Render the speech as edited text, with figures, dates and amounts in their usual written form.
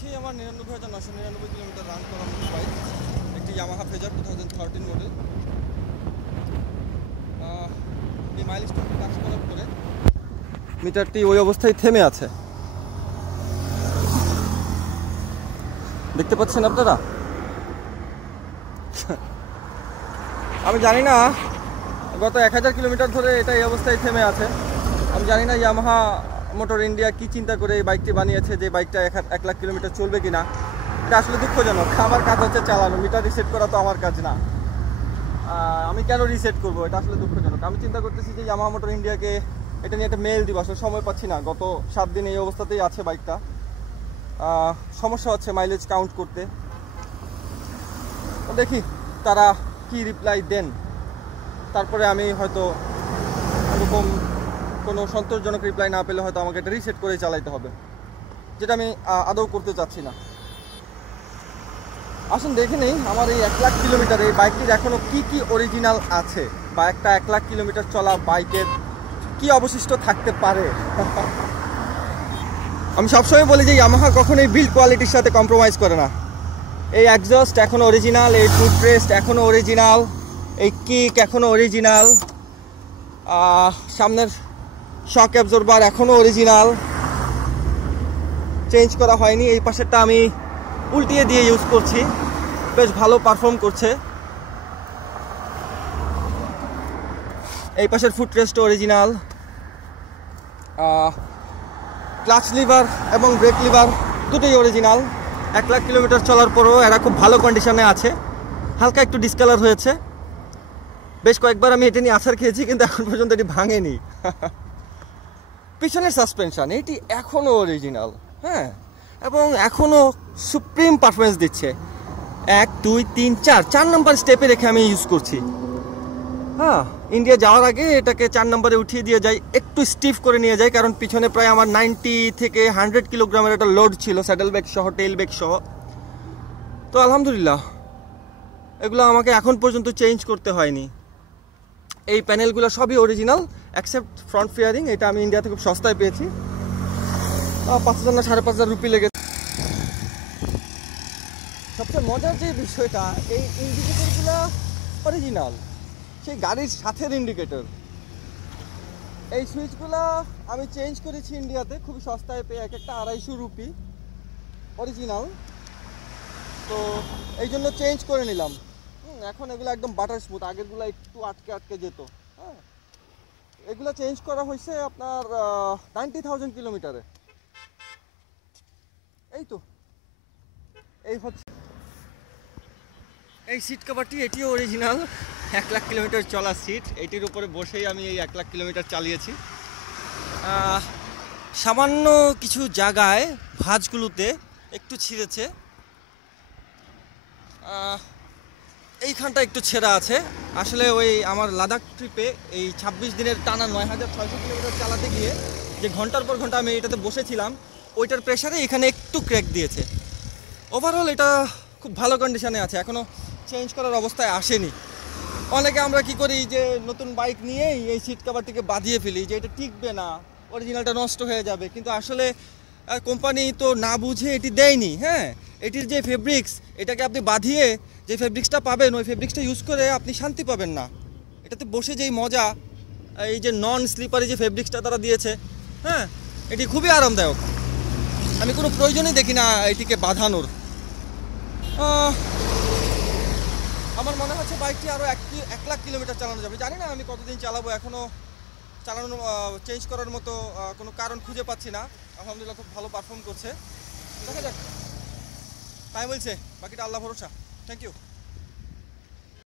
চালাচ্ছি আমার 99,999 kilometre run করা বাইক, একটি ইয়ামাহা ফেজার 2013 মডেল। এই মাইলস্টোনটি টাচ করার পরে মিটারটি ওই অবস্থায় থেমে আছে, দেখতে পাচ্ছেন আপনারা। আমি জানি না গত 1000 কিলোমিটার ধরে এটা এই অবস্থায় থেমে আছে। আমি জানি না ইয়ামাহা মোটর ইন্ডিয়া কি চিন্তা করে এই বাইকটি বানিয়েছে, যে বাইকটা 1 লাখ কিলোমিটার চলবে কিনা। এটা আসলে দুঃখজনক। আমার কাজ হচ্ছে চালানো, মিটার রিসেট করা তো আমার কাজ না। আমি কেন রিসেট করব, এটা আসলে দুঃখজনক। আমি চিন্তা করতেছি যে ইয়ামাহা মোটর ইন্ডিয়াকে এটা নিয়ে একটা মেল দিব, আসলে সময় পাচ্ছি না। গত 7 দিন এই অবস্থাতেই আছে বাইকটা। সমস্যা হচ্ছে মাইলেজ কাউন্ট করতে। দেখি তারা কি রিপ্লাই দেন, তারপরে আমি হয়তো এরকম কোনো সন্তোষজনক রিপ্লাই না পেলে হয়তো আমাকে এটা রিসেট করে চালাইতে হবে, যেটা আমি আদৌ করতে চাচ্ছি না। আসুন দেখে নেই আমার এই 1 লাখ কিলোমিটার এই বাইকটির এখনও কি কি অরিজিনাল আছে, বা একটা 1 লাখ কিলোমিটার চলা বাইকের কি অবশিষ্ট থাকতে পারে। আমি সবসময় বলি যে ইয়ামাহা কখনোই বিল্ড কোয়ালিটির সাথে কম্প্রোমাইজ করে না। এই এক্সস্ট এখনও অরিজিনাল, এই ফুটরেস্ট এখনও অরিজিনাল, এই কিক এখনও অরিজিনাল, সামনের শক অ্যাবজর্বার এখনও অরিজিনাল, চেঞ্জ করা হয়নি। এই পাশেরটা আমি উল্টিয়ে দিয়ে ইউজ করছি, বেশ ভালো পারফর্ম করছে। এই পাশের ফুটরেস্টও অরিজিনাল, ক্লাচ লিভার এবং ব্রেক লিভার দুটোই অরিজিনাল। 1 লাখ কিলোমিটার চলার পরও এরা খুব ভালো কন্ডিশনে আছে। হালকা একটু ডিসকালার হয়েছে, বেশ কয়েকবার আমি এটা নিয়ে আছাড় খেয়েছি, কিন্তু এখন পর্যন্ত এটি ভাঙেনি। পিছনের সাসপেনশন এটি এখনও অরিজিনাল, হ্যাঁ, এবং এখনও সুপ্রিম পারফরমেন্স দিচ্ছে। 1 2 3 4 নম্বর স্টেপে রেখে আমি ইউজ করছি। হ্যাঁ, ইন্ডিয়া যাওয়ার আগে এটাকে 4 নম্বরে উঠিয়ে দিয়ে যাই, একটু স্টিফ করে নিয়ে যাই, কারণ পিছনে প্রায় আমার 90 থেকে 100 কিলোগ্রামের একটা লোড ছিল, স্যাডেল ব্যাগ সহ, টেইল ব্যাগ সহ। তো আলহামদুলিল্লাহ এগুলো আমাকে এখন পর্যন্ত চেঞ্জ করতে হয়নি। এই প্যানেলগুলো সবই অরিজিনাল অ্যাকসেপ্ট ফ্রন্ট ফেয়ারিং। এটা আমি ইন্ডিয়াতে খুব সস্তায় পেয়েছি, 5,000 না 5,500 রুপি লেগেছে। সবচেয়ে মজার যে বিষয়টা, এই ইন্ডিকেটরগুলো অরিজিনাল, সেই গাড়ির সাথের ইন্ডিকেটর। এই সুইচগুলো আমি চেঞ্জ করেছি ইন্ডিয়াতে খুবই সস্তায় পেয়ে, এক একটা 250 রুপি, অরিজিনাল। তো এই জন্য চেঞ্জ করে নিলাম। এখন এগুলো একদম বাটার স্মুথ, আগেরগুলো একটু আটকে আটকে যেত। হ্যাঁ, এগুলো চেঞ্জ করা হয়েছে আপনার 90,000 কিলোমিটারে। এই তো এই হচ্ছে এই সিট কভারটি, এটিও অরিজিনাল। 1 লাখ কিলোমিটার চলা সিট, এটির উপরে বসেই আমি এই 1 লাখ কিলোমিটার চালিয়েছি। সামান্য কিছু জায়গায় ভাঁজগুলোতে একটু ছিঁড়েছে, এইখানটা একটু ছেঁড়া আছে। আসলে ওই আমার লাদাখ ট্রিপে এই 26 দিনের টানা 9,600 কিলোমিটার চালাতে গিয়ে যে ঘন্টার পর ঘন্টা আমি এটাতে বসেছিলাম, ওইটার প্রেশারে এখানে একটু ক্র্যাক দিয়েছে। ওভারঅল এটা খুব ভালো কন্ডিশনে আছে, এখনও চেঞ্জ করার অবস্থায় আসেনি। অনেকে আমরা কি করি যে নতুন বাইক নিয়েই এই সিট কভারটিকে বাঁধিয়ে ফেলি, যে এটা টিকবে না, অরিজিনালটা নষ্ট হয়ে যাবে। কিন্তু আসলে কোম্পানি তো না বুঝে এটি দেয়নি। হ্যাঁ, এটির যে ফেব্রিক্স, এটাকে আপনি বাঁধিয়ে যে ফেব্রিক্সটা পাবেন, ওই ফেব্রিক্সটা ইউজ করে আপনি শান্তি পাবেন না। এটাতে বসে যেই মজা, এই যে নন স্লিপারি যে ফেব্রিক্সটা তারা দিয়েছে, হ্যাঁ, এটি খুবই আরামদায়ক। আমি কোনো প্রয়োজনই দেখি না এটিকে বাঁধানোর। আমার মনে হচ্ছে বাইকটি আরও 1 লাখ কিলোমিটার চালানো যাবে। জানি না আমি কতদিন চালাবো, এখনও চালানো চেঞ্জ করার মতো কোনো কারণ খুঁজে পাচ্ছি না। আলহামদুলিল্লাহ খুব ভালো পারফর্ম করছে। দেখা যাক, টাইম বলছে, বাকিটা আল্লাহ ভরসা। Thank you.